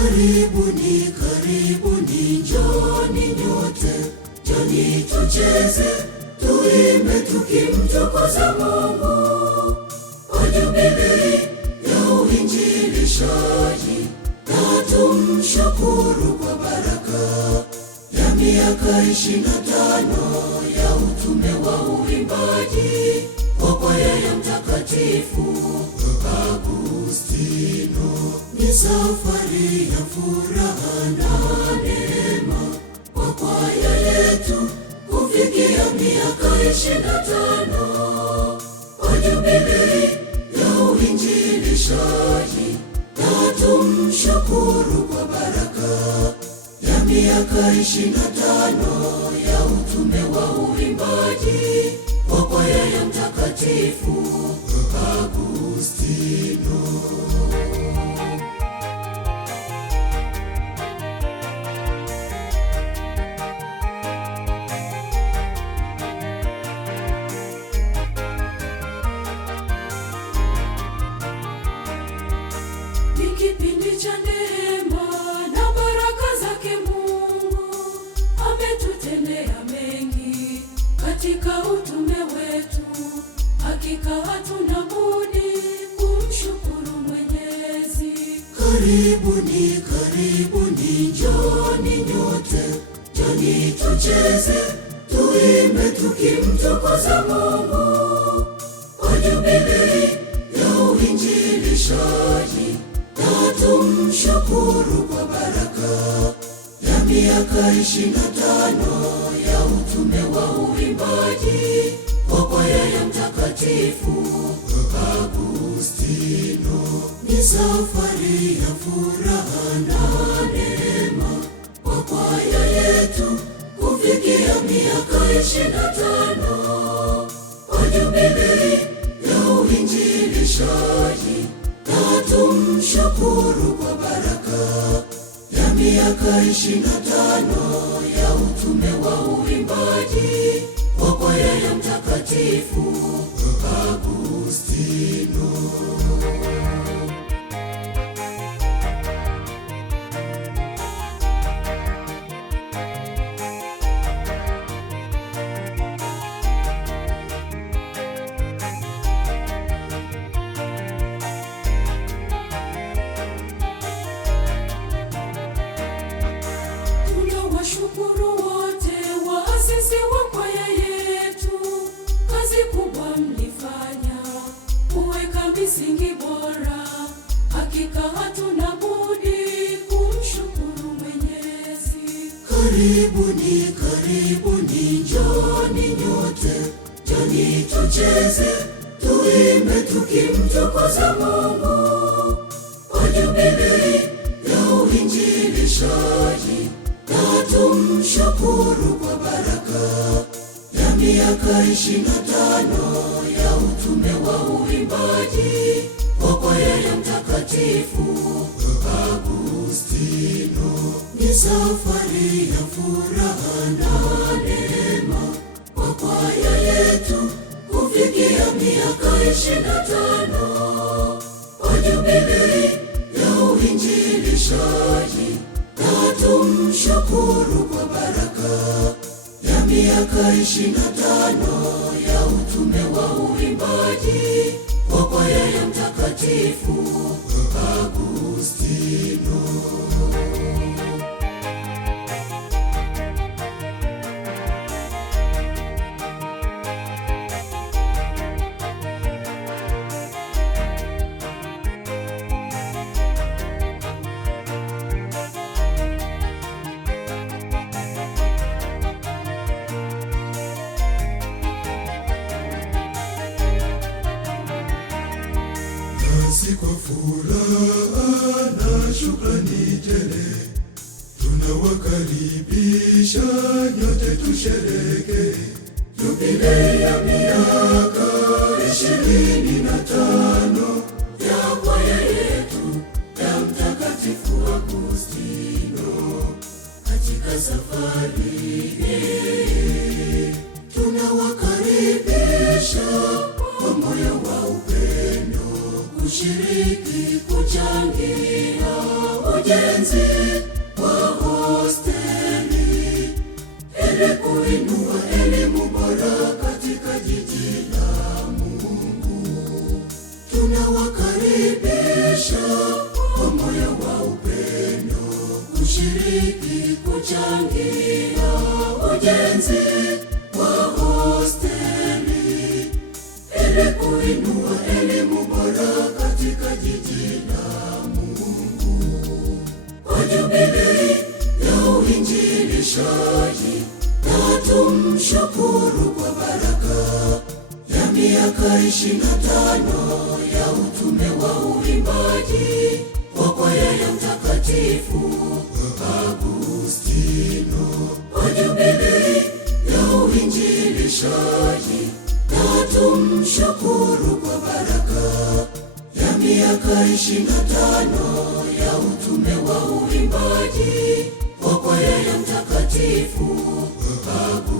Karibuni, karibuni, njoni nyote, njoni tucheze, tuimbe tukimtukuza Mungu. Kwa jubilei ya uinjilishaji, na tumshukuru kwa baraka ya miaka 25 ya utume wa uimbaji wa kwaya ya Mtakatifu Agustino. Ni safari ya furaha na neema kwa kwaya yetu kufikia miaka 25 kwa jubilei ya uinjilishaji, na tumshukuru kwa baraka ya miaka 25 ya utume wa uimbaji wa kwaya ya Mtakatifu Agustino. Ni kipindi cha neema na baraka zake Mungu, ametutendea mengi katika utume wetu. Hakika hatuna budi kumshukuru Mwenyezi. Karibuni, karibuni, njoni nyote, njoni tucheze, tuimbe tukimtukuza Mungu. Kwa jubilei ya uinjilishaji, na tumshukuru kwa baraka ya miaka 25 ya utume wa uimbaji wa kwaya ya Mtakatifu Agustino. Ni safari ya furaha na neema kwa kwaya yetu kufikia miaka 25 kwa jubilei ya uinjilishaji, na tumshukuru kwa baraka ya miaka 25 ya utume wa uimbaji wa kwaya ya Mtakatifu Agustino. Tunawashukuru wote waasisi wa kwaya yetu, kazi kubwa mlifanya kuweka misingi bora. Hakika hatuna budi kumshukuru Mwenyezi. Karibuni, karibuni, njoni nyote, njoni tucheze, tuimbe tukimtukuza Mungu. Kwa jubilei ya uinjilishaji, na tumshukuru kwa baraka ya miaka 25 ya utume wa uimbaji wa kwaya ya Mtakatifu Agustino. Ni safari ya furaha na neema kwa kwaya yetu kufikia miaka 25 kwa jubilei ya uinjilishaji, na tumshukuru kwa baraka ya miaka 25 ya utume wa uimbaji wa kwaya ya Mtakatifu Agustino. Nasi kwa furaha na shukrani tele, tunawakaribisha nyote tushereke jubilei ya miaka 25 ya kwaya yetu ya Mtakatifu Agustino. Katika safari hii tunawakaribisha kwa moyo wa upendo kushiriki kuchangia ujenzi wa hosteli ili kuinua elimu bora katika jiji la Mungu. Tunawakaribisha kwa moyo wa upendo kushiriki kuchangia ujenzi wa hosteli ili kuinua elimu bora katika jiji la Mungu. Kwa jubilei ya uinjilishaji na tumshukuru kwa baraka ya miaka 25 ya utume wa uimbaji wa kwaya ya Mtakatifu Agustino. Kwa jubilei ya uinjilishaji na tumshukuru kwa baraka ya miaka 25 ya utume wa uimbaji wa kwaya ya Mtakatifu Agustino.